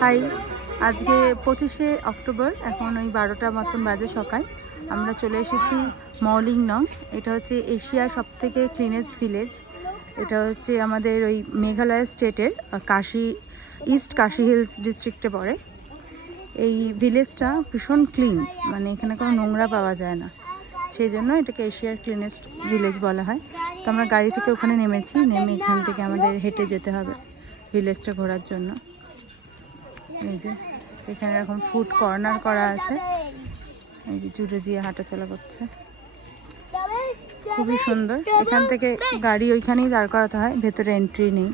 High, আজকে 25শে October, এখন ওই 12টা মতন বাজে সকাল। আমরা চলে এসেছি মৌলিংনং। এটা হচ্ছে এশিয়ার সবথেকে ক্লিনেস্ট ভিলেজ। এটা হচ্ছে আমাদের ওই মেঘালয় স্টেটের কাশি, ইস্ট কাশি হিলস ডিস্ট্রিক্টে পড়ে। এই ভিলেজটা ভীষণ ক্লিন, মানে এখানে কোনো নোংরা পাওয়া যায় না, সেই জন্য এটাকে এশিয়ার ক্লিনেস্ট ভিলেজ বলা হয়। তো আমরা গাড়ি থেকে ওখানে নেমেছি, নেমে এখান থেকে আমাদের হেঁটে যেতে হবে ভিলেজটা ঘোরার জন্য। এই যে এখানে এরকম ফুড কর্নার করা আছে, এই যে জুড়ে দিয়ে হাঁটাচলা করছে, খুবই সুন্দর। এখান থেকে গাড়ি ওইখানেই দাঁড় করাতে হয়, ভেতরে এন্ট্রি নেই।